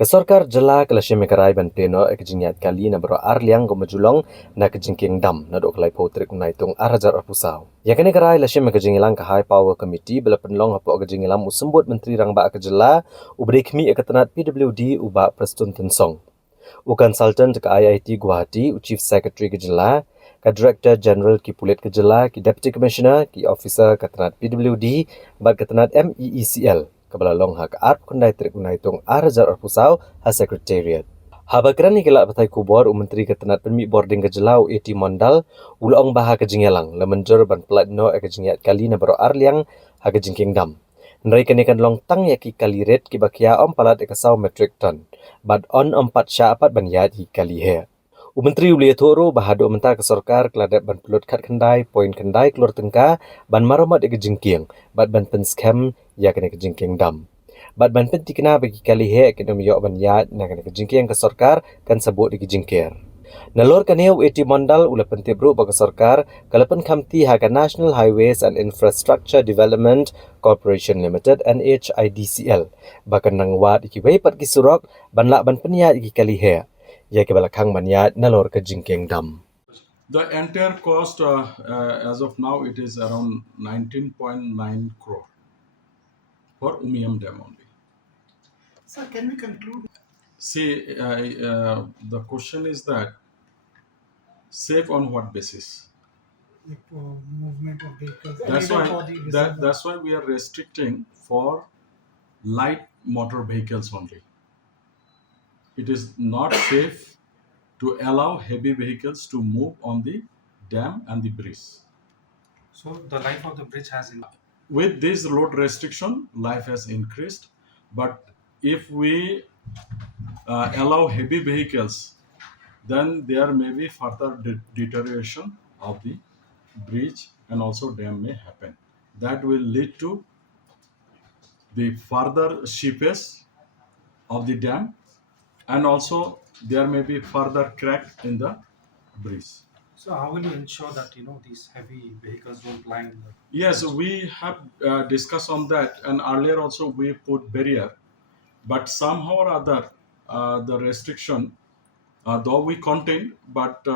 Kesorkar jela kelasya mekarai ban pleno ekjingiat kali na bro arliang go majulong na jingkieng dam na dok lai potrik Naitung arajar arpusau. Ya kene karai lasya mekajingilang ka high power committee bela penlong hapo ekjingilam usembut menteri rang ba kejela ubri khmi ekatanat PWD uba Prestun Tensong. U consultant ke IIT Guwahati u chief secretary kejela ka director general ki pulit kejela ki deputy commissioner ki officer katanat PWD bat katanat MEECL kabala long hak arp kundai trik Naitung arajar arpusau ha secretariat. Habakran ni kelak batai kubor u menteri katanat penmi boarding kejelau eti mondal ulong baha kejingelang lemenjur ban pelat no ekejingiat kali na baro arliang ha kejingking dam. Nrai kenekan long tang yaki kali red ki bakia palat ekasau metric ton. Bad on 4 syapat ban yad hi kali he. U menteri ulia thoro bahado mentar ke sorkar keladat ban pelut kat kendai poin kendai keluar tengka ban maromat jingkieng bad ban pen scam ya kene jingkieng dam. Bad ban pen tikna bagi kali he kene yok ban yad na kene jingkieng ke sorkar kan sebut jingkier. Nalor kaneu eti mondal ula pentibru bagi sorkar kalapan khamti haga National Highways and Infrastructure Development Corporation Limited NHIDCL bahkan nangwat iki weipat ki surok ban lak ban peniat iki kali he ya ke balakang manyat nalor ke jingkieng dam. The entire cost as of now it is around 19.9 crore for Umiam Dam only. Sir, can we conclude? See, the question is that safe on what basis? Like movement of vehicles. That's why we are restricting for light motor vehicles only. It is not safe to allow heavy vehicles to move on the dam and the bridge. So the life of the bridge has increased. With this load restriction, life has increased. But if we allow heavy vehicles, then there may be further deterioration of the bridge and also dam may happen. That will lead to the further seepage of the dam, and also there may be further crack in the bridge. So how will you ensure that these heavy vehicles don't lie in the? Yes, we have discussed on that, and earlier also we put barrier, but somehow or other the restriction, though we contained, but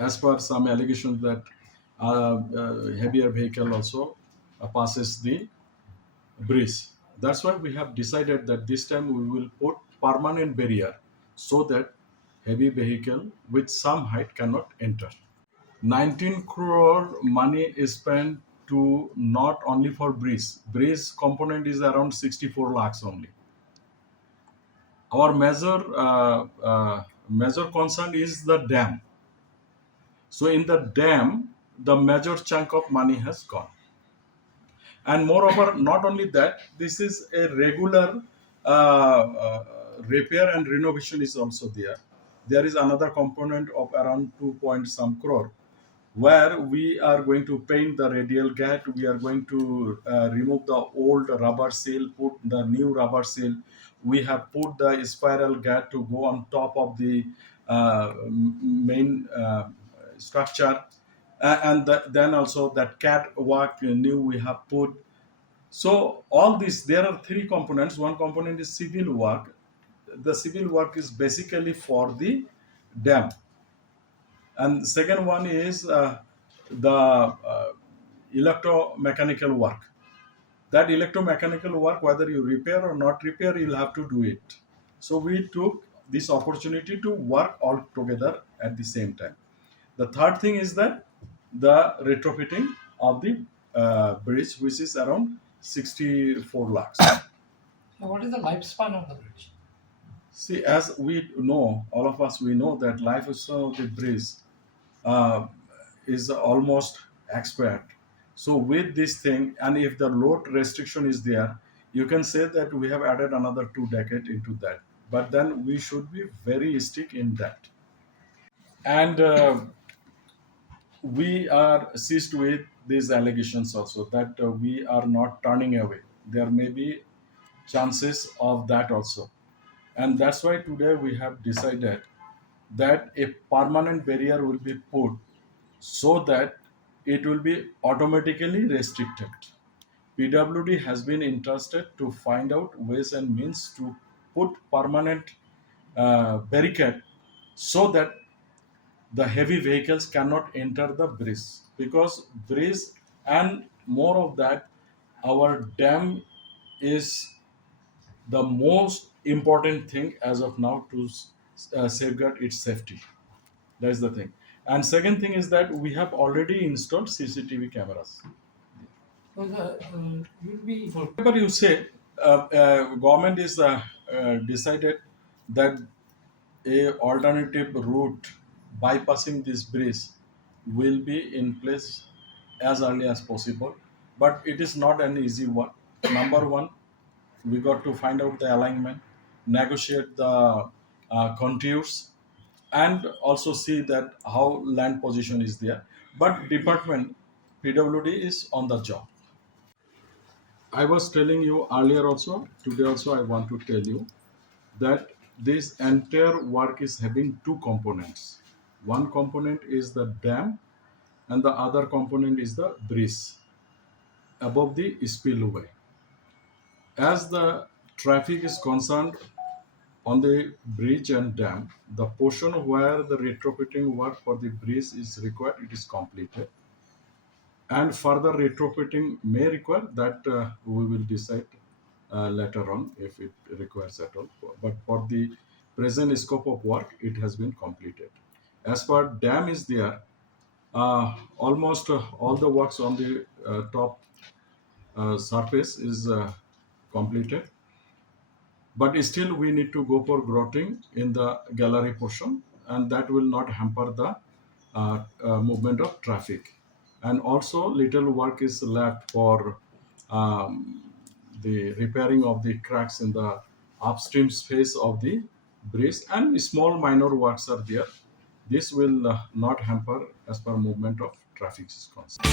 as per some allegations that heavier vehicle also passes the bridge. That's why we have decided that this time we will put permanent barrier so that heavy vehicle with some height cannot enter. 19 crore money is spent to not only for bridge. Bridge component is around 64 lakhs only. Our major concern is the dam. So in the dam, the major chunk of money has gone. And moreover, not only that, this is a regular repair and renovation is also there. There is another component of around 2 point some crore, where we are going to paint the radial gate, we are going to remove the old rubber seal, put the new rubber seal. We have put the spiral gate to go on top of the main structure. Then also that catwalk new we have put. So all this, there are three components. One component is civil work. The civil work is basically for the dam, and second one is the electromechanical work. That electromechanical work, whether you repair or not repair, you'll have to do it. So we took this opportunity to work all together at the same time. The third thing is that the retrofitting of the bridge, which is around 64 lakhs. Now, what is the lifespan of the bridge? See, as we know, all of us, we know that lifespan of the bridge uh, is almost expired. So with this thing, and if the load restriction is there, you can say that we have added another 2 decades into that. But then we should be very strict in that. And we are seized with these allegations also that we are not turning away. There may be chances of that also. And that's why today we have decided that a permanent barrier will be put so that it will be automatically restricted. PWD has been interested to find out ways and means to put permanent barricade so that the heavy vehicles cannot enter the bridge, because bridge and more of that, our dam is the most important thing as of now to safeguard its safety. That's the thing. And second thing is that we have already installed CCTV cameras. So you'll be Whatever you say, government is decided that a alternative route bypassing this bridge will be in place as early as possible, but it is not an easy one. Number one, we got to find out the alignment, negotiate the contours, and also see that how land position is there. But department PWD is on the job. I was telling you earlier also, today also I want to tell you that this entire work is having two components. One component is the dam, and the other component is the bridge above the spillway. As the traffic is concerned on the bridge and dam, the portion where the retrofitting work for the bridge is required, it is completed. And further retrofitting may require that, we will decide later on if it requires at all. But for the present scope of work, it has been completed. As far dam is there, almost all the works on the top surface is completed, but still we need to go for grotting in the gallery portion, and that will not hamper the movement of traffic. And also little work is left for um, the repairing of the cracks in the upstream space of the bridge, and small minor works are there. This will not hamper as per movement of traffic is concerned.